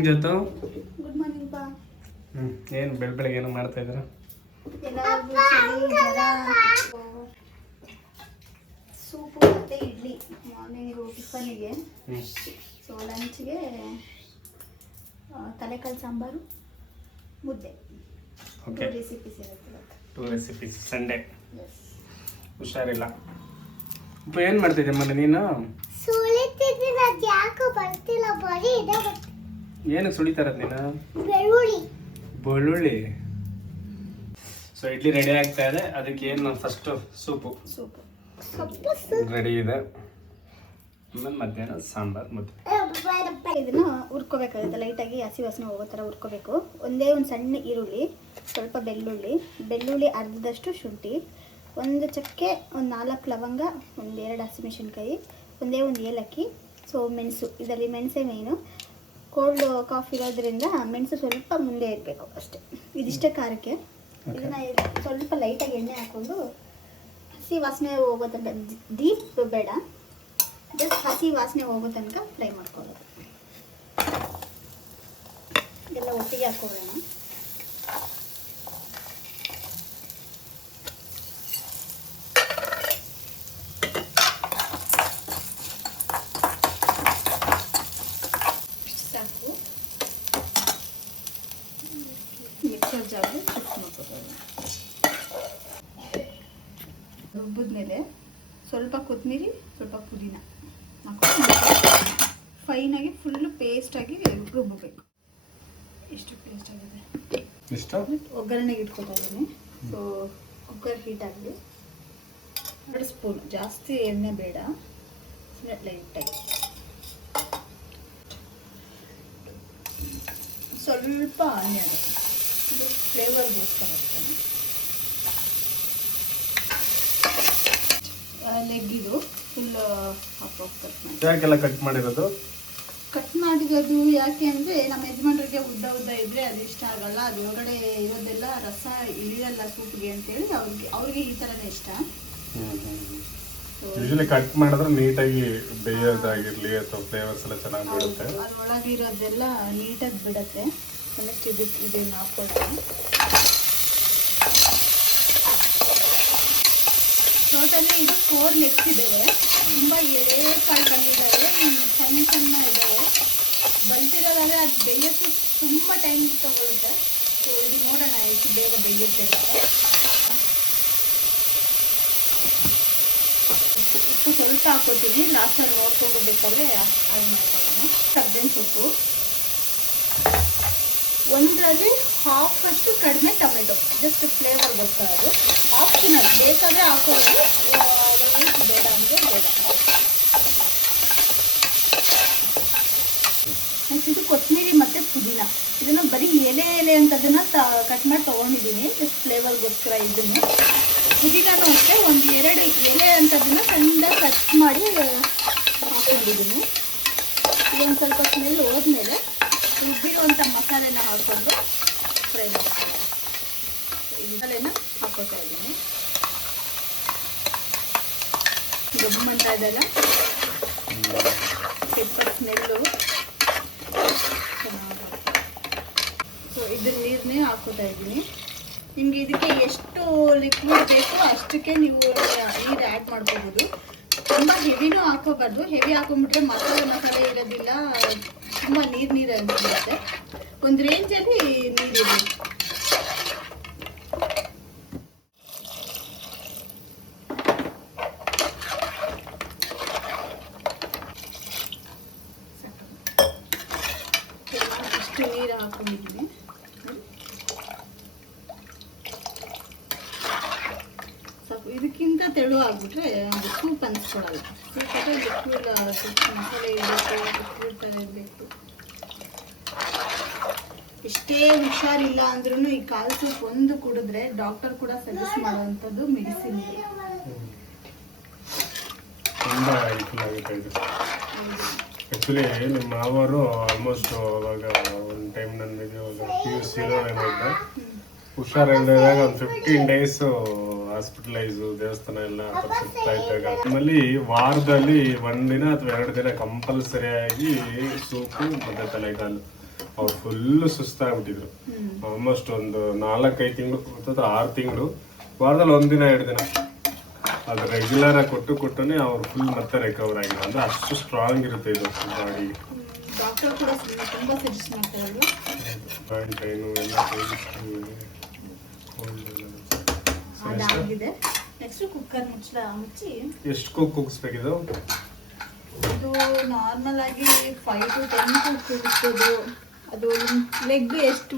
Morning ಜೊತೆ. Good morning ಬಾ. ಏನು ಬೆಳಗ್ಗೆ ಏನೋ ಮಾಡ್ತಾ ಇದ್ದೀರಾ? ಸೂಪು ಮತ್ತು ಇಡ್ಲಿ ಮಾರ್ನಿಂಗು ಟಿಫನಿಗೆ. ಸೊ ಲಂಚ್ಗೆ ತಲೆಕಾಳು ಸಾಂಬಾರು ಮುದ್ದೆ. ಓಕೆ, ರೆಸಿಪೀಸ್ ಇರುತ್ತೆ. 2 ರೆಸಿಪೀಸ್. ಸಂಡೇ ಹುಷಾರಿಲ್ಲ. ಏನು ಮಾಡ್ತಿದ್ದೆ ಮನೆ ನೀನು? ಏನಕ್ಕೆ ಸುಳಿತಾರದು ನೀನು? ಬೆಳ್ಳುಳ್ಳಿ. ಸೊ ಇಡ್ಲಿ ರೆಡಿ ಆಗ್ತಾ ಇದೆ. ಅದಕ್ಕೆ ಏನು ಫಸ್ಟು ಸೂಪು ರೆಡಿ ಇದೆ. ಆಮೇಲೆ ಮಧ್ಯಾಹ್ನ ಸಾಂಬಾರು ಮುದ್ದೆ. ಇದನ್ನು ಹುರ್ಕೋಬೇಕಾಗುತ್ತೆ ಲೈಟಾಗಿ, ಹಸಿ ವಾಸನೆ ಹೋಗೋ ಥರ ಹುರ್ಕೋಬೇಕು. ಒಂದೇ ಒಂದು ಸಣ್ಣ ಈರುಳ್ಳಿ, ಸ್ವಲ್ಪ ಬೆಳ್ಳುಳ್ಳಿ ಅರ್ಧದಷ್ಟು ಶುಂಠಿ, ಒಂದು ಚಕ್ಕೆ, ಒಂದು 4 ಲವಂಗ, 1-2 ಹಸಿಮೆಣಸಿನ್ಕಾಯಿ, ಒಂದೇ ಒಂದು ಏಲಕ್ಕಿ. ಸೊ ಮೆಣಸು, ಇದರಲ್ಲಿ ಮೆಣಸೇ ಮೇನು. ಕೋಲ್ಡ್ ಕಾಫಿ ಇರೋದ್ರಿಂದ ಮೆಣಸು ಸ್ವಲ್ಪ ಮುಂದೆ ಇರಬೇಕು ಅಷ್ಟೇ. ಇದಿಷ್ಟೇ ಖಾರಕ್ಕೆ. ಇದನ್ನು ಸ್ವಲ್ಪ ಲೈಟಾಗಿ ಎಣ್ಣೆ ಹಾಕ್ಕೊಂಡು ಹಸಿ ವಾಸನೆ ಹೋಗೋ ತನಕ, ಡೀಪ್ ಬೇಡ, ಜಸ್ಟ್ ಹಸಿ ವಾಸನೆ ಹೋಗೋ ತನಕ ಫ್ರೈ ಮಾಡ್ಕೊಳ್ಳೋದು. ಎಲ್ಲ ಒಟ್ಟಿಗೆ ಹಾಕ್ಕೊಳ್ಳೋಣ. ಸಾಕು. ಮಿಕ್ಸರ್ ಜಾರ್ಗೆ ಶಿಫ್ಟ್ ಮಾಡ್ಕೊಳ್ಳೋಣ. ರುಬ್ಬಿದ್ಮೇಲೆ ಸ್ವಲ್ಪ ಕೊತ್ತಂಬರಿ, ಸ್ವಲ್ಪ ಪುದೀನ ಹಾಕೊಂಡು ಫೈನಾಗಿ ಫುಲ್ಲು ಪೇಸ್ಟಾಗಿ ರುಬ್ಬಬೇಕು. ಎಷ್ಟು ಪೇಸ್ಟ್ ಆಗಿದೆ ಇಷ್ಟ. ಒಗ್ಗರಣೆಗೆ ಇಟ್ಕೊತಾ ಇದ್ದೀನಿ. ಸೊ ಕುಕ್ಕರ್ ಹೀಟ್ ಆಗಲಿ. 2 ಸ್ಪೂನ್, ಜಾಸ್ತಿ ಎಣ್ಣೆ ಬೇಡ, ಲೈಟಾಗಿ ಸ್ವಲ್ಪ ಆನಿಯನ್, ಇದು ಫ್ಲೇವರ್ಗೋಸ್ಕರ. ಲೆಗ್ ಇದು ಫುಲ್ ಯಾಕೆಲ್ಲ ಕಟ್ ಮಾಡಿರೋದು? ಕಟ್ ಮಾಡಿರೋದು ಯಾಕೆ ಅಂದರೆ ನಮ್ಮ ಯಜಮಾನ್ರಿಗೆ ಉದ್ದ ಇದ್ದರೆ ಅದು ಇಷ್ಟ ಆಗಲ್ಲ. ಅದು ಒಳಗಡೆ ಇರೋದೆಲ್ಲ ರಸ ಇಳಿಯಲ್ಲ ಸೂಪ್ಗೆ ಅಂತೇಳಿ ಅವ್ರಿಗೆ ಈ ಥರನೇ ಇಷ್ಟ. ಯೂಶಲಿ ಕಟ್ ಮಾಡಿದ್ರೆ ನೀಟಾಗಿ ಬೇಯೋದಾಗಿರಲಿ ಅಥವಾ ಫ್ಲೇವರ್ಸ್ ಎಲ್ಲ ಚೆನ್ನಾಗಿ ಬಿಡುತ್ತೆ. ಅದ್ರೊಳಗೆ ಇರೋದೆಲ್ಲ ನೀಟಾಗಿ ಬಿಡುತ್ತೆ. ನೆಕ್ಸ್ಟ್ ಇದನ್ನು ಹಾಕ್ಕೊಳ್ತೀನಿ. ಟೋಟಲಿ ಇದು 4 ಲೆಗ್ಸ್ ಇದ್ದಾವೆ. ತುಂಬ ಎಳೆ ಕಾಳು ಬಂದಿದ್ದಾವೆ, ಸಣ್ಣ ಇದ್ದಾವೆ. ಬಲ್ತಿರೋದಾದರೆ ಅದು ಬೇಯೋಕ್ಕೆ ತುಂಬ ಟೈಮ್ ತಗೊಳುತ್ತೆ. ಸೊ ಇದು ನೋಡೋಣ ಎಷ್ಟು ಬೇಗ ಬೇಯುತ್ತೆ ಅಂತ. ಉಪ್ಪು ಸ್ವಲ್ಪ ಹಾಕೋತೀನಿ, ಲಾಸ್ಟಲ್ಲಿ ನೋಡ್ಕೊಂಡು ಬೇಕಾದರೆ ಆ್ಯಡ್ ಮಾಡ್ಕೊಳ್ಳೋಣ. ಕರ್ಬೇವಿನ ಸೊಪ್ಪು, 1ರಲ್ಲಿ ಹಾಫ್ ಅಷ್ಟು ಕಡಿಮೆ ಟೊಮೆಟೊ, ಜಸ್ಟ್ ಫ್ಲೇವರ್ಗೋಸ್ಕರ. ಅದು ಆಪ್ಷನಲ್, ಬೇಕಾದರೆ ಹಾಕೋದು, ಬೇಡ ಅಂದರೆ ಬೇಡ. ನೆಕ್ಸ್ಟ್ ಇದು ಕೊತ್ತಂಬರಿ ಮತ್ತು ಪುದೀನ. ಇದನ್ನು ಬರೀ ಎಲೆ ಅಂತದನ್ನು ಕಟ್ ಮಾಡಿ ತೊಗೊಂಡಿದ್ದೀನಿ, ಜಸ್ಟ್ ಫ್ಲೇವರ್ಗೋಸ್ಕರ. ಇದನ್ನು ಪುದೀನೂ ಅಷ್ಟೇ, 1-2 ಎಲೆ ಅಂತದನ್ನು ಸಣ್ಣದಾಗಿ ಕಟ್ ಮಾಡಿ ಹಾಕೊಂಡಿದ್ದೀನಿ. ಇದೊಂದು ಸ್ವಲ್ಪ ಸ್ಮೆಲ್ ಹೋದ್ಮೇಲೆ ರುಬ್ಬಿರುವಂಥ ಮಸಾಲೆನ ಹಾಕ್ಕೊಂಡು ಫ್ರೈ ಮಾಡ್ತೀನಿ. ಮಸಾಲೆನ ಹಾಕೋತಾ ಇದ್ದೀನಿ. ಗಮ್ಮಂತ ಇದೆಲ್ಲ ಪೆಪ್ಪರ್ ಸ್ಮೆಲ್ಲು ಚೆನ್ನಾಗಿ. ಸೊ ಇದ್ರ ನೀರನ್ನೇ ಹಾಕೋತಾ ಇದ್ದೀನಿ. ನಿಮಗೆ ಇದಕ್ಕೆ ಎಷ್ಟು ಲಿಕ್ವಿಡ್ ಬೇಕೋ ಅಷ್ಟಕ್ಕೆ ನೀವು ನೀರು ಆ್ಯಡ್ ಮಾಡ್ಕೋಬೋದು. ತುಂಬ ಹೆವಿನೂ ಹಾಕೋಬಾರ್ದು. ಹೆವಿ ಹಾಕೊಂಡ್ಬಿಟ್ರೆ ಮಸಾಲೆ ಇರೋದಿಲ್ಲ, ತುಂಬ ನೀರು ಅನಿಸುತ್ತೆ. ಒಂದು ರೇಂಜಲ್ಲಿ ನೀರಿದೆ. ಇಷ್ಟು ನೀರು ಹಾಕೊಂಡಿದ್ದೀನಿ. ಸ್ವಲ್ಪ ಇದಕ್ಕಿಂತ ತೆಳು ಆಗಿಬಿಟ್ರೆ ಸೂಪ್ ಅನಿಸ್ಕೊಡಲ್ಲ. ಸೂಪ್ ಆದರೆ ಲಿಕ್ವಿಡ್ ಮಸಾಲೆ ಇರಬೇಕು, ಲಿಕ್ವಿಡ್ ಥರ ಇರಬೇಕು. ಎಷ್ಟೇ ಹುಷಾರಿಲ್ಲ ಅಂದ್ರೂ ಈ ಕಾಲು ಸೂಪ್ ಒಂದು ಕುಡಿದ್ರೆ ಡಾಕ್ಟರ್ ಕೂಡ ಸಜೆಸ್ಟ್ ಮಾಡುವಂಥದ್ದು ಮೆಡಿಸಿನ್ ಇದೆ. ತುಂಬ ಹೆಲ್ಪ್ಫುಲ್ ಆಗುತ್ತೆ ಇದು. ಆ್ಯಕ್ಚುಲಿ ನಮ್ಮ ಮಾವರು ಆಲ್ಮೋಸ್ಟ್ ಅವಾಗ ಒಂದು ಟೈಮ್ ನನಗೆ PUC ಏನಾಯಿತು, ಹುಷಾರಿಲ್ಲದಾಗ ಒಂದು 15 days ಹಾಸ್ಪಿಟಲೈಸು, ದೇವಸ್ಥಾನ ಎಲ್ಲ ಸುತ್ತಾ ಇದ್ದಾಗ ನಮ್ಮಲ್ಲಿ ವಾರದಲ್ಲಿ 1 ದಿನ ಅಥವಾ 2 ದಿನ ಕಂಪಲ್ಸರಿಯಾಗಿ ಸೂಪು ಮತ್ತು ತಲೆಕಾಲು ಅವ್ರು ಫುಲ್ಲು ಸುಸ್ತಾಗ್ಬಿಟ್ಟಿದ್ರು. ಆಲ್ಮೋಸ್ಟ್ ಒಂದು 4-5 ತಿಂಗಳು ಅಥವಾ 6 ತಿಂಗಳು, ವಾರದಲ್ಲಿ 1 ದಿನ 2 ದಿನ ಅದು ರೆಗ್ಯುಲರ್ ಆಗಿ ಕೊಟ್ಟನೆ ಅವ್ರು ಫುಲ್ ಮತ್ತೆ ರಿಕವರ್ ಆಗಿದೆ. ಅಂದ್ರೆ ಅಷ್ಟು ಸ್ಟ್ರಾಂಗ್ ಇರುತ್ತೆ ಇದು ಬಾಡಿಗೆ. ಡಾಕ್ಟರ್ ಕೂಡ ತುಂಬ ಸಜೆಸ್ಟ್ ಮಾಡ್ತಾರೆ. ಜಾಯಿಂಟ್ ಪೈನು ಎಲ್ಲ ಅದಾಗಿದೆ. ನೆಕ್ಸ್ಟ್ ಕುಕ್ಕರ್ ಮುಚ್ಚಿ ಎಷ್ಟು ಕೂಗಿಸ್ಬೇಕಿದು? ಇದು ನಾರ್ಮಲ್ ಆಗಿ 5 to 10 ಕೂಗಿಸ್ಬೋದು. ಅದು ಲೆಗ್ ಎಷ್ಟು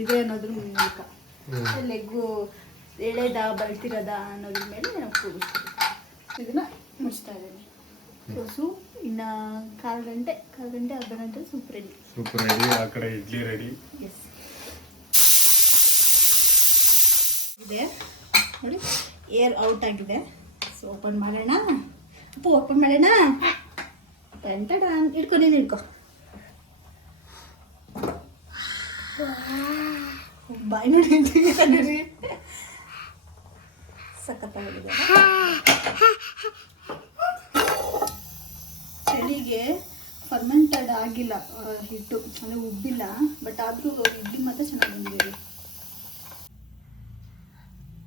ಇದೆ ಅನ್ನೋದ್ರ ಮೂಲಕ, ಲೆಗ್ಗು ಎಳೆದ ಬಳ್ತಿರದ ಅನ್ನೋದ್ರ ಮೇಲೆ ನಾವು ಕೂಗಿಸ್ತೀವಿ. ಇದನ್ನ ಮುಚ್ತಾ ಇದ್ದೀನಿ. ಸೂಪ್ ಇನ್ನು ಕಾಲು ಗಂಟೆ ಅರ್ಧ ಗಂಟೆ ಸೂಪ್ ರೆಡಿ. ಆ ಕಡೆ ಇಡ್ಲಿ ರೆಡಿ. ಎಸ್ ಇದೆ ನೋಡಿ, ಏರ್ ಔಟ್ ಆಗಿದೆ. ಸೊ ಓಪನ್ ಮಾಡೋಣ. ಓಪನ್ ಮಾಡೋಣ. ಇಟ್ಕೊ, ನೀನು ಇಟ್ಕೊ. ಬಾಯ್ ನೋಡಿ, ಸಖತ್ತಾಗಿದೆ. ಚಳಿಗೆ ಫರ್ಮೆಂಟೆಡ್ ಆಗಿಲ್ಲ ಹಿಟ್ಟು, ಅಂದರೆ ಉಬ್ಬಿಲ್ಲ. ಬಟ್ ಆದರೂ ಇಡ್ಲಿ ಮಾತ್ರ ಚೆನ್ನಾಗಿ ಬಂದಿದೆ.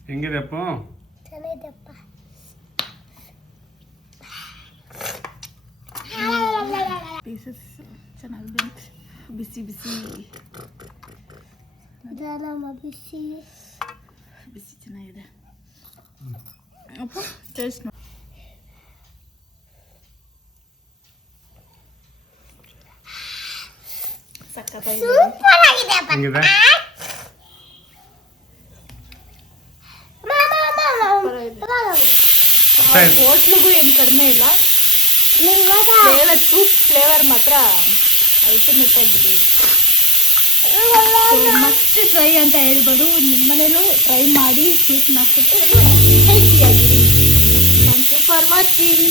ಹೆಂಗಿದೆಪ್ಪ? ಚೆನ್ನಾಗಿದೆಪ್ಪ. ಪೀಸಸ್ ಚೆನ್ನಾಗಿ ಬಂತು. ಬಿಸಿ ಚೆನ್ನಾಗಿದೆ. ಅಪ್ಪ ಟೇಸ್ಟ್ ನೋಡಿ. ಸಕ್ಕತ್ತಾಗಿದೆ. ಹೋಟ್ಲಿಗೂ ಏನು ಕಡಿಮೆ ಇಲ್ಲ. ಸೂಪ್ ಫ್ಲೇವರ್ ಮಾತ್ರ ಅಲ್ಟಿಮೇಟ್ ಆಗಿದೆ. ಮಸ್ಟ್ ಟ್ರೈ ಅಂತ ಹೇಳ್ಬೋದು. ನಿಮ್ಮ ಮನೇಲೂ ಟ್ರೈ ಮಾಡಿ, ಸ್ವೀಟ್ನ ಹಾಕ್ಬಿಟ್ಟು ಹೆಲ್ತಿಯಾಗಿರಿ. Thank you for watching.